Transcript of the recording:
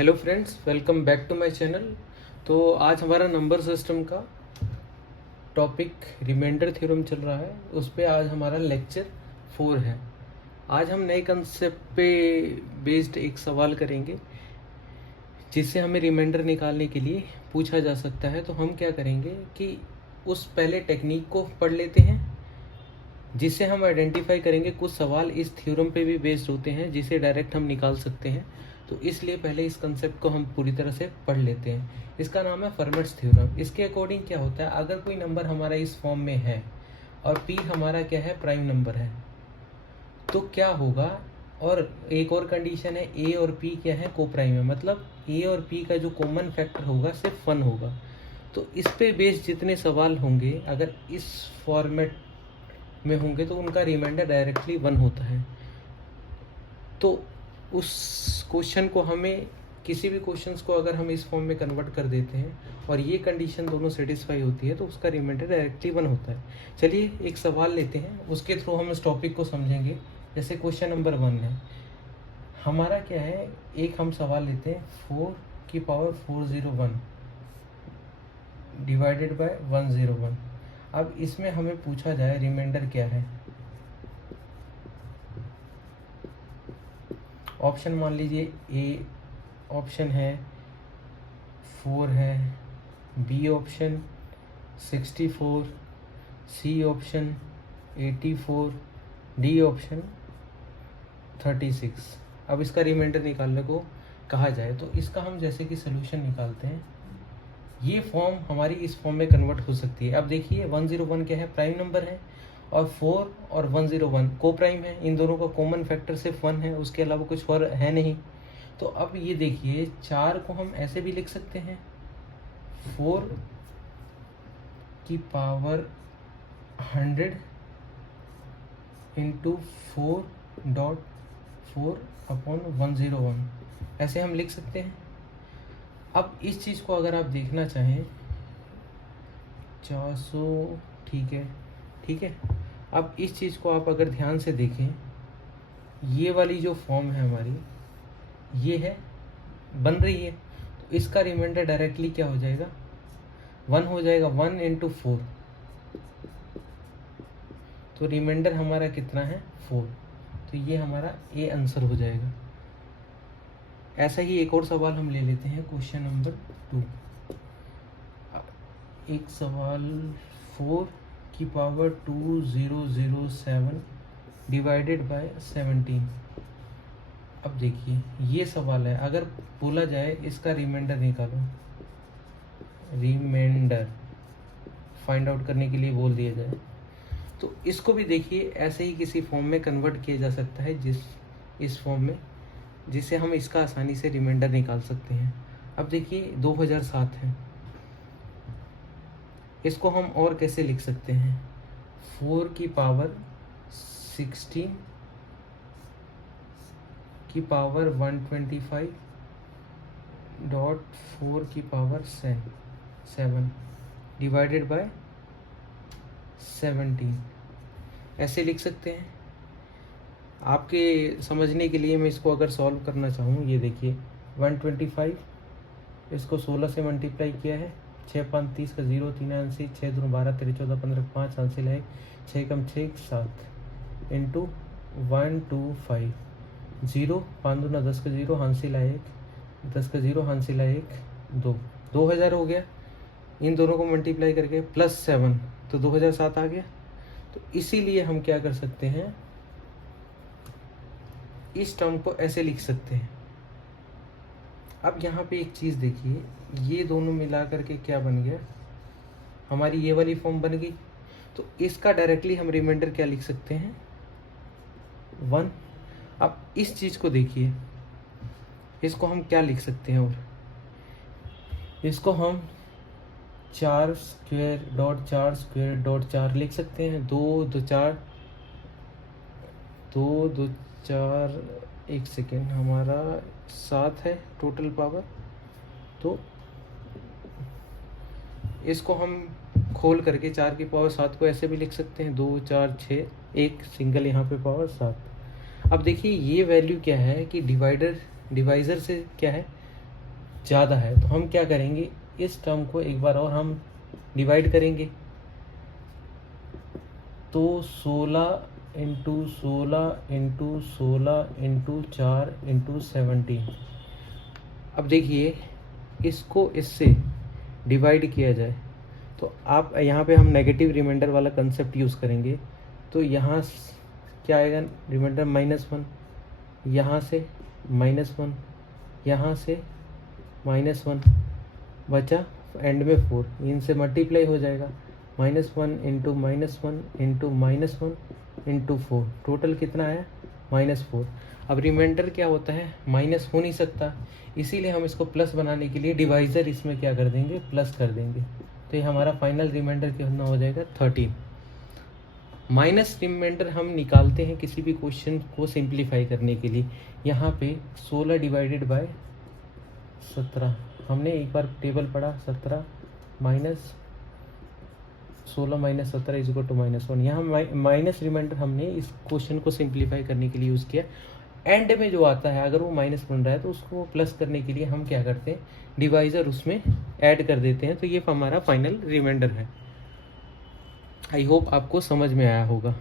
Hello friends, welcome back to my channel. तो आज हमारा नंबर सिस्टम का टॉपिक रिमाइंडर थ्योरम चल रहा है। उस पे आज हमारा लेक्चर 4 है। आज हम नए कंसेप्ट पे बेस्ड एक सवाल करेंगे जिससे हमें रिमाइंडर निकालने के लिए पूछा जा सकता है। तो हम क्या करेंगे कि उस पहले टेक्निक को पढ़ लेते हैं जिससे हम आइडेंटिफाई करेंगे कुछ सवाल इस थ्योरम पे भी बेस्ड होते हैं जिसे डायरेक्ट हम निकाल सकते हैं। तो इसलिए पहले इस कंसेप्ट को हम पूरी तरह से पढ़ लेते हैं। इसका नाम है फर्मेट्स थ्योरम। इसके अकॉर्डिंग क्या होता है, अगर कोई नंबर हमारा इस फॉर्म में है और p हमारा क्या है, प्राइम नंबर है, तो क्या होगा। और एक और कंडीशन है, a और p क्या है, को प्राइम है, मतलब a और p का जो कॉमन फैक्टर होगा सिर्फ 1 होगा। तो इस पे बेस्ड जितने सवाल होंगे अगर इस फॉर्मेट में होंगे तो उनका रिमाइंडर डायरेक्टली 1 होता है। तो उस क्वेश्चन को हमें, किसी भी क्वेश्चंस को अगर हम इस फॉर्म में कन्वर्ट कर देते हैं और ये कंडीशन दोनों सेटिस्फाई होती है तो उसका रिमाइंडर डायरेक्टली 1 होता है। चलिए एक सवाल लेते हैं, उसके थ्रू हम इस टॉपिक को समझेंगे। जैसे क्वेश्चन नंबर 1 है हमारा, क्या है, एक हम सवाल लेते हैं 4 की पावर 401 डिवाइडेड बाय 101। अब इसमें हमें पूछा जाए रिमाइंडर क्या है। ऑप्शन मान लीजिए ए ऑप्शन है 4 है, B option 64, C option 84, D option 36। अब इसका रिमाइंडर निकालने को कहा जाए तो इसका हम जैसे कि सोल्यूशन निकालते हैं, ये फॉर्म हमारी इस फॉर्म में कन्वर्ट हो सकती है। अब देखिए 101 क्या है, प्राइम नंबर है, और 4 और 101 को प्राइम है। इन दोनों का कॉमन फैक्टर सिर्फ 1 है, उसके अलावा कुछ और है नहीं। तो अब ये देखिए 4 को हम ऐसे भी लिख सकते हैं, 4 की पावर 100 इंटू 4.4/101, ऐसे हम लिख सकते हैं। अब इस चीज़ को अगर आप देखना चाहें 400, ठीक है, ठीक है। अब इस चीज़ को आप अगर ध्यान से देखें, ये वाली जो फॉर्म है हमारी, ये है, बन रही है, तो इसका रिमाइंडर डायरेक्टली क्या हो जाएगा, 1 हो जाएगा। 1 इंटू 4, तो रिमाइंडर हमारा कितना है, 4। तो ये हमारा ए आंसर हो जाएगा। ऐसा ही एक और सवाल हम ले लेते हैं, क्वेश्चन नंबर 2। एक सवाल 4 की पावर 2007 डिवाइडेड बाय 17। अब देखिए ये सवाल है, अगर बोला जाए इसका रिमाइंडर निकालो, रिमाइंडर फाइंड आउट करने के लिए बोल दिया जाए, तो इसको भी देखिए ऐसे ही किसी फॉर्म में कन्वर्ट किया जा सकता है, इस फॉर्म में, जिससे हम इसका आसानी से रिमाइंडर निकाल सकते हैं। अब देखिए 2007 है, इसको हम और कैसे लिख सकते हैं, 4 की पावर 16 की पावर 125.4 की पावर 7 डिवाइडेड बाय 17, ऐसे लिख सकते हैं। आपके समझने के लिए मैं इसको अगर सॉल्व करना चाहूँ, ये देखिए 125, इसको 16 से मल्टीप्लाई किया है, 6 5 30 का 0, 3 80, 6 2 12 13 14 15 5 हासिल है, 6 कम 6 7 इंटू 125, 0 5 2 10 का 0 हासिल है 1, 10 का 0 हासिल है 1, 2, 2000 हो गया। इन दोनों को मल्टीप्लाई करके प्लस 7, तो 2007 आ गया। तो इसीलिए हम क्या कर सकते हैं, इस टर्म को ऐसे लिख सकते हैं। अब यहाँ पे एक चीज़ देखिए, ये दोनों मिला करके क्या बन गया, हमारी ये वाली फॉर्म बन गई। तो इसका डायरेक्टली हम रिमाइंडर क्या लिख सकते हैं, 1। अब इस चीज़ को देखिए, इसको हम क्या लिख सकते हैं, और इसको हम 4² लिख सकते हैं। 2 2 4 2 2 4, एक सेकेंड, हमारा 7 है टोटल पावर। तो इसको हम खोल करके 4 की पावर 7 को ऐसे भी लिख सकते हैं, 2 4 6, एक सिंगल यहाँ पे पावर 7। अब देखिए ये वैल्यू क्या है कि डिवाइज़र से क्या है, ज़्यादा है, तो हम क्या करेंगे, इस टर्म को एक बार और हम डिवाइड करेंगे। तो 16 इंटू 16 इंटू 16 इंटू 4 इंटू 17। अब देखिए इसको इससे डिवाइड किया जाए तो आप यहाँ पे हम नेगेटिव रिमाइंडर वाला कंसेप्ट यूज़ करेंगे। तो यहाँ क्या आएगा, रिमाइंडर -1, यहाँ से -1, यहाँ से -1, बचा एंड में 4, इनसे मल्टीप्लाई हो जाएगा। -1 इंटू -1 इंटू -1 इंटू 4, टोटल कितना आया, -4। अब रिमाइंडर क्या होता है, माइनस हो नहीं सकता, इसीलिए हम इसको प्लस बनाने के लिए डिवाइज़र इसमें क्या कर देंगे, प्लस कर देंगे। तो ये हमारा फाइनल रिमाइंडर कितना हो जाएगा, 13। माइनस रिमाइंडर हम निकालते हैं किसी भी क्वेश्चन को सिंप्लीफाई करने के लिए। यहाँ पे 16 डिवाइडेड बाय 17, हमने एक बार टेबल पढ़ा, 17 minus 16 minus 17 is equal to -1। यहाँ माइनस रिमाइंडर हमने इस क्वेश्चन को सिंप्लीफाई करने के लिए यूज़ किया। एंड में जो आता है अगर वो माइनस बन रहा है तो उसको प्लस करने के लिए हम क्या करते हैं, डिवाइज़र उसमें ऐड कर देते हैं। तो ये हमारा फाइनल रिमाइंडर है। आई होप आपको समझ में आया होगा।